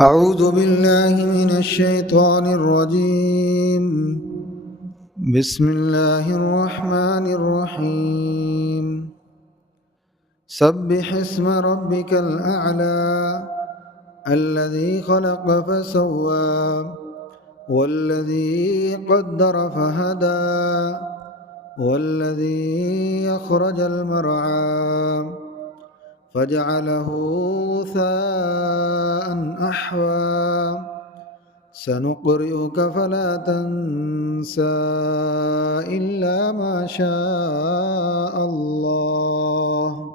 أعوذ بالله من الشيطان الرجيم. بسم الله الرحمن الرحيم. سبح اسم ربك الأعلى الذي خلق فسوى والذي قدر فهدى والذي أخرج المرعى فجعله غثاء أحوى سنقرئك فلا تنسى إلا ما شاء الله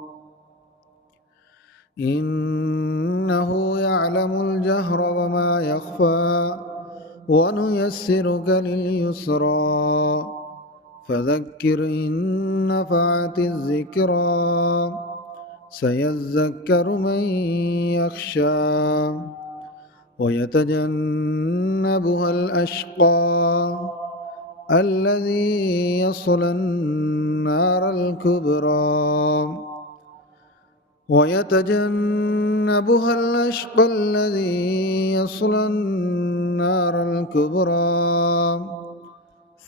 إنه يعلم الجهر وما يخفى ونيسرك لليسرى فذكر إن نفعت الذكرى سيذكر من يخشى ويتجنبها الأشقى الذي يصلى النار الكبرى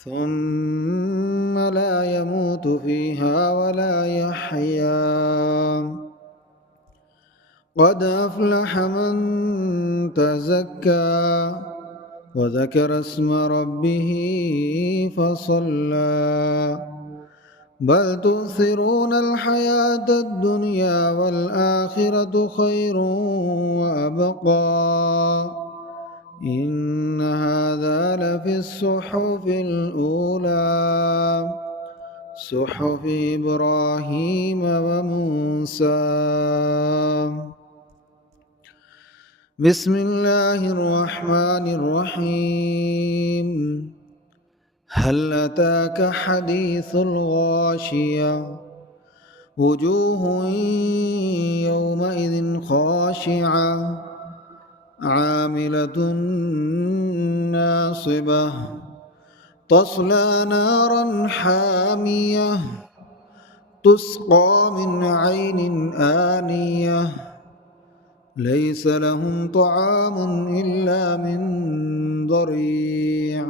ثم لا يموت فيها ولا يحيا قد أفلح من تزكى وذكر اسم ربه فصلى بل تؤثرون الحياة الدنيا والآخرة خير وأبقى إن هذا لفي الصحف الأولى صحف إبراهيم وموسى. بسم الله الرحمن الرحيم. هل أتاك حديث الغاشية وجوه يومئذ خاشعة عاملة ناصبة تصلى نارا حامية تسقى من عين آنية ليس لهم طعام إلا من ضريع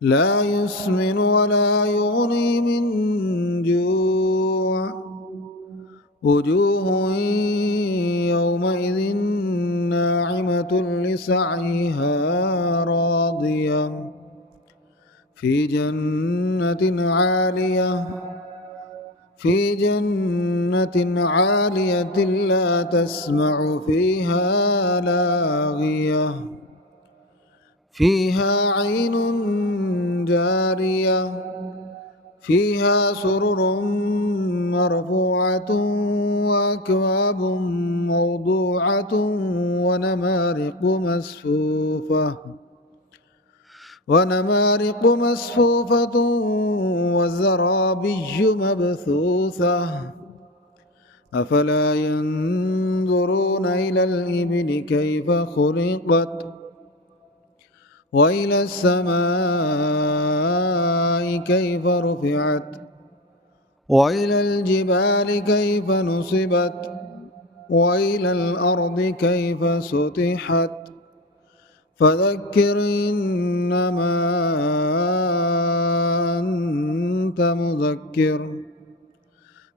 لا يسمن ولا يغني من جوع وجوه يومئذ ناعمة لسعيها راضية في جنة عالية لا تسمع فيها لاغية فيها عين جارية فيها سرر مرفوعة وأكواب موضوعة ونمارق مصفوفة وزرابي مبثوثة أفلا ينظرون إلى الإبل كيف خلقت وإلى السماء كيف رفعت وإلى الجبال كيف نصبت وإلى الأرض كيف سطحت فذكر إنما أنت مذكر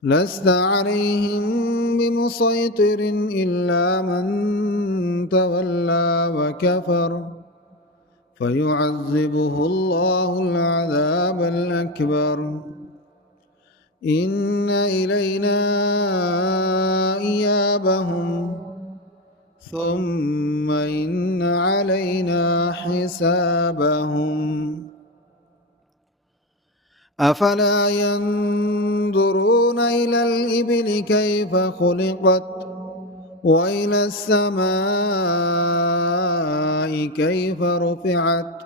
لست عليهم بمسيطر إلا من تولى وكفر فيعذبه الله العذاب الأكبر إن إلينا إيابهم ثم إن علينا حسابهم أفلا ينظرون إلى الإبل كيف خلقت وإلى السماء كيف رفعت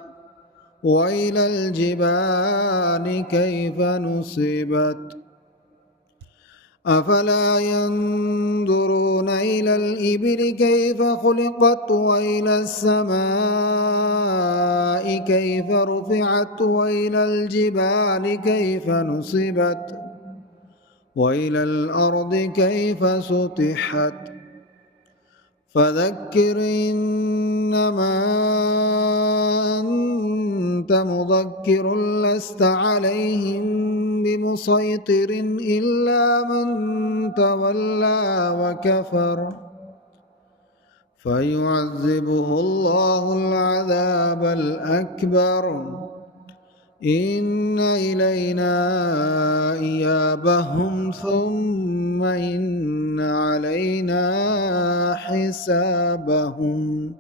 وإلى الجبال كيف نصبت أفلا ينظرون إلى الإبل كيف خلقت وإلى السماء كيف رفعت وإلى الجبال كيف نصبت وإلى الأرض كيف سطحت فذكر إنما أنت مذكر لست عليهم بمسيطر إلا من تولى وكفر فيعذبه الله العذاب الأكبر إن إلينا إيابهم ثم إن علينا حسابهم.